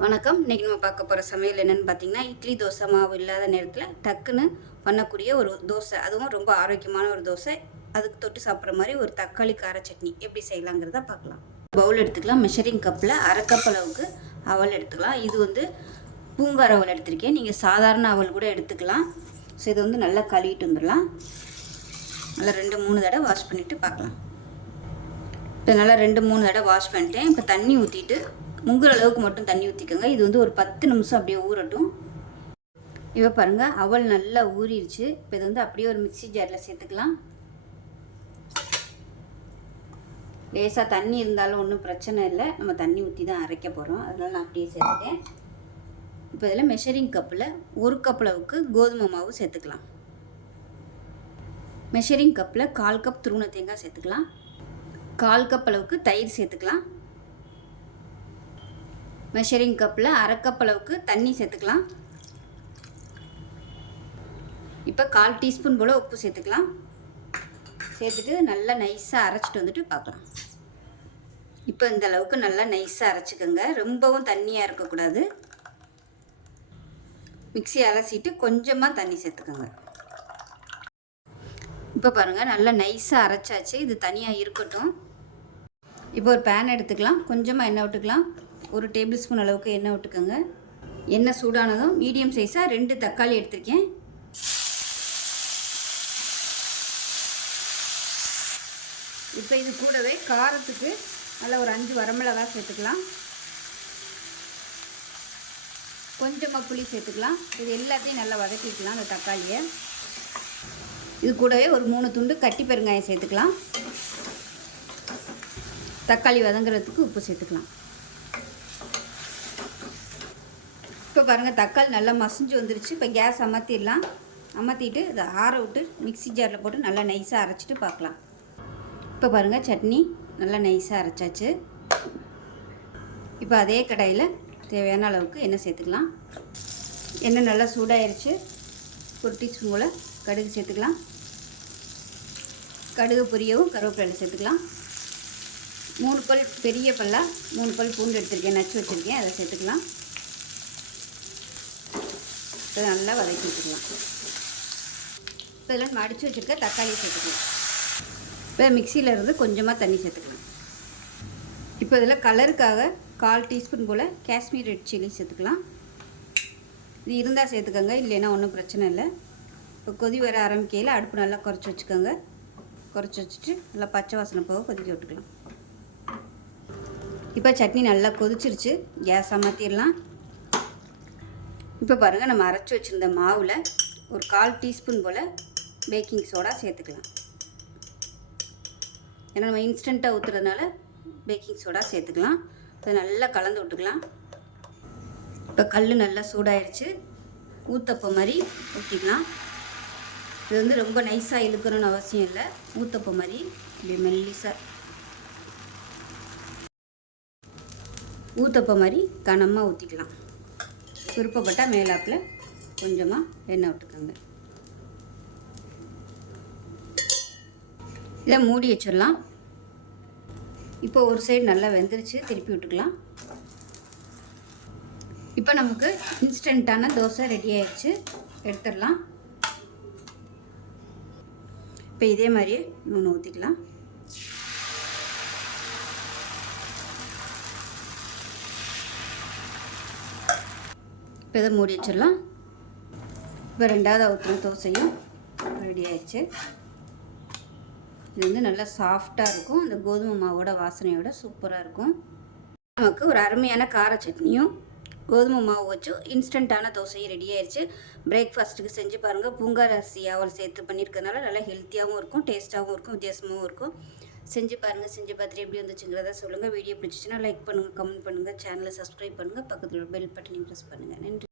வணக்கம். இன்றைக்கி நம்ம பார்க்க போகிற சமையல் என்னென்னு பார்த்தீங்கன்னா, இட்லி தோசை மாவு இல்லாத நேரத்தில் டக்குன்னு பண்ணக்கூடிய ஒரு தோசை. அதுவும் ரொம்ப ஆரோக்கியமான ஒரு தோசை. அதுக்கு தொட்டு சாப்பிட்ற மாதிரி ஒரு தக்காளி கார சட்னி எப்படி செய்யலாங்கிறத பார்க்கலாம். பவுல் எடுத்துக்கலாம். மெஷரிங் கப்பில் அரை கப் அளவுக்கு அவல் எடுத்துக்கலாம். இது வந்து பூங்கார் அவல் எடுத்திருக்கேன். நீங்கள் சாதாரண அவல் கூட எடுத்துக்கலாம். ஸோ இதை வந்து நல்லா கழுவிட்டு வந்துடலாம். நல்லா 2-3 தடவை வாஷ் பண்ணிவிட்டு பார்க்கலாம். இப்போ நல்லா 2-3 தடவை வாஷ் பண்ணிட்டேன். இப்போ தண்ணி ஊற்றிட்டு முங்குற அளவுக்கு மட்டும் தண்ணி ஊற்றிக்கோங்க. இது வந்து ஒரு 10 நிமிஷம் அப்படியே ஊறட்டும். இப்போ பாருங்கள், அவல் நல்லா ஊறிடுச்சு. இப்போ இது வந்து அப்படியே ஒரு மிக்ஸி ஜாரில் சேர்த்துக்கலாம். லேசாக தண்ணி இருந்தாலும் ஒன்றும் பிரச்சனை இல்லை. நம்ம தண்ணி ஊற்றி தான் அரைக்க போகிறோம். அதனால் நான் அப்படியே சேர்த்துட்டேன். இப்போ இதில் மெஷரிங் கப்பில் 1 கப் அளவுக்கு கோதுமை மாவு சேர்த்துக்கலாம். மெஷரிங் கப்பில் 1/4 கப் துருவன தேங்காய் சேர்த்துக்கலாம். 1/4 கப் அளவுக்கு தயிர் சேர்த்துக்கலாம். மெஷரிங் கப்பில் அரை கப் அளவுக்கு தண்ணி சேர்த்துக்கலாம். இப்போ 1/4 டீஸ்பூன் போல் உப்பு சேர்த்துக்கலாம். சேர்த்துட்டு நல்லா நைஸாக அரைச்சிட்டு வந்துட்டு பார்க்கலாம். இப்போ இந்த அளவுக்கு நல்லா நைஸாக அரைச்சிக்கோங்க. ரொம்பவும் தண்ணியாக இருக்கக்கூடாது. மிக்ஸி அலசிட்டு கொஞ்சமாக தண்ணி சேர்த்துக்கோங்க. இப்போ பாருங்கள், நல்லா நைஸாக அரைச்சாச்சு. இது தனியாக இருக்கட்டும். இப்போ ஒரு பேன் எடுத்துக்கலாம். கொஞ்சமாக எண்ணெய் விட்டுக்கலாம். 1 டேபிள் ஸ்பூன் அளவுக்கு எண்ணெய் விட்டுக்கோங்க. எண்ணெய் சூடானதும் மீடியம் சைஸாக 2 தக்காளி எடுத்திருக்கேன். இப்போ இது கூடவே காரத்துக்கு நல்லா ஒரு 5 வரமிளகாய் சேர்த்துக்கலாம். கொஞ்சமாக புளி சேர்த்துக்கலாம். இது எல்லாத்தையும் நல்லா வதக்கிக்கலாம். அந்த தக்காளியை இது கூடவே ஒரு 3 துண்டு கட்டி பெருங்காயம் சேர்த்துக்கலாம். தக்காளி வதங்குறதுக்கு உப்பு சேர்த்துக்கலாம். இப்போ பாருங்கள், தக்காளி நல்லா மசிஞ்சு வந்துருச்சு. இப்போ கேஸ் அமர்த்திடலாம். அமர்த்திட்டு இதை ஆற விட்டு மிக்ஸி ஜாரில் போட்டு நல்லா நைஸாக அரைச்சிட்டு பார்க்கலாம். இப்போ பாருங்கள், சட்னி நல்லா நைஸாக அரைச்சாச்சு. இப்போ அதே கடாயில் தேவையான அளவுக்கு எண்ணெய் சேர்த்துக்கலாம். எண்ணெய் நல்லா சூடாயிருச்சு. 1 டீஸ்பூன் போல் கடுகு சேர்த்துக்கலாம். கடுகு பொரியவும் கருவேப்பிலை சேர்த்துக்கலாம். 3 பல் பெரிய பல்லாக 3 பல் பூண்டு எடுத்துருக்கேன், நச்சு வச்சுருக்கேன், அதை சேர்த்துக்கலாம். இப்போ நல்லா வதக்கி வச்சுக்கலாம். இப்போ இதெல்லாம் மடித்து வச்சுருக்க தக்காளி சேர்த்துக்கலாம். இப்போ மிக்சியில் இருந்து கொஞ்சமாக தண்ணி சேர்த்துக்கலாம். இப்போ இதில் கலருக்காக 1/4 டீஸ்பூன் போல் காஷ்மீர் ரெட் சில்லி சேர்த்துக்கலாம். இது இருந்தால் சேர்த்துக்கோங்க, இல்லைன்னா ஒன்றும் பிரச்சனை இல்லை. இப்போ கொதி வர ஆரம்பிக்கையில் அடுப்பு நல்லா குறைச்சி வச்சுக்கோங்க. குறைச்சி வச்சுட்டு நல்லா பச்சை வாசனை போக கொதிக்க விட்டுக்கலாம். இப்போ சட்னி நல்லா கொதிச்சிருச்சு. கேஸ் அமர்த்திடலாம். இப்போ பாருங்கள், நம்ம அரைச்சி வச்சுருந்த மாவில் ஒரு 1/4 டீஸ்பூன் போல் பேக்கிங் சோடா சேர்த்துக்கலாம். ஏன்னா நம்ம இன்ஸ்டண்ட்டாக ஊற்றுறதுனால பேக்கிங் சோடா சேர்த்துக்கலாம். அதை நல்லா கலந்து விட்டுக்கலாம். இப்போ கல் நல்லா சூடாயிடுச்சு. ஊத்தப்பம் மாதிரி ஊற்றிக்கலாம். இது வந்து ரொம்ப நைஸாக இழுக்கணும்னு அவசியம் இல்லை. ஊத்தப்பம் மாதிரி இப்படி மெல்லிசாக ஊத்தப்பம் மாதிரி கனமாக ஊற்றிக்கலாம். விருப்பப்பட்டால் மேலாப்பில் கொஞ்சமாக எண்ணெய் விட்டுக்கோங்க. இதை மூடி வச்சிடலாம். இப்போ ஒரு சைடு நல்லா வெந்துருச்சு. திருப்பி விட்டுக்கலாம். இப்போ நமக்கு இன்ஸ்டண்ட்டான தோசை ரெடி ஆயிடுச்சு. எடுத்துடலாம். இப்போ இதே மாதிரியே நூனை ஊற்றிக்கலாம். இப்போ இதை மூடி வச்சிடலாம். இப்போ 2வது ஊற்றின தோசையும் ரெடி ஆயிடுச்சு. இது வந்து நல்லா சாஃப்டாக இருக்கும். அந்த கோதுமை மாவோட வாசனையோட சூப்பராக இருக்கும். நமக்கு ஒரு அருமையான கார சட்னியும் கோதுமை மாவு வச்சு இன்ஸ்டண்ட்டான தோசையும் ரெடி ஆயிடுச்சு. பிரேக்ஃபாஸ்ட்டுக்கு செஞ்சு பாருங்கள். பூங்கார் அரிசி அவல் சேர்த்து பண்ணியிருக்கனால நல்லா ஹெல்த்தியாகவும் இருக்கும், டேஸ்ட்டாகவும் இருக்கும், வித்தியாசமாகவும் இருக்கும். செஞ்சு பாருங்கள். செஞ்சு பார்த்துட்டு எப்படி வந்துச்சுங்கிறத சொல்லுங்கள். வீடியோ பிடிச்சிச்சின்னா லைக் பண்ணுங்கள், கமெண்ட் பண்ணுங்கள், சேனலை சப்ஸ்கிரைப் பண்ணுங்கள், பக்கத்தில் பெல் பட்டனையும் ப்ரெஸ் பண்ணுங்கள். நன்றி.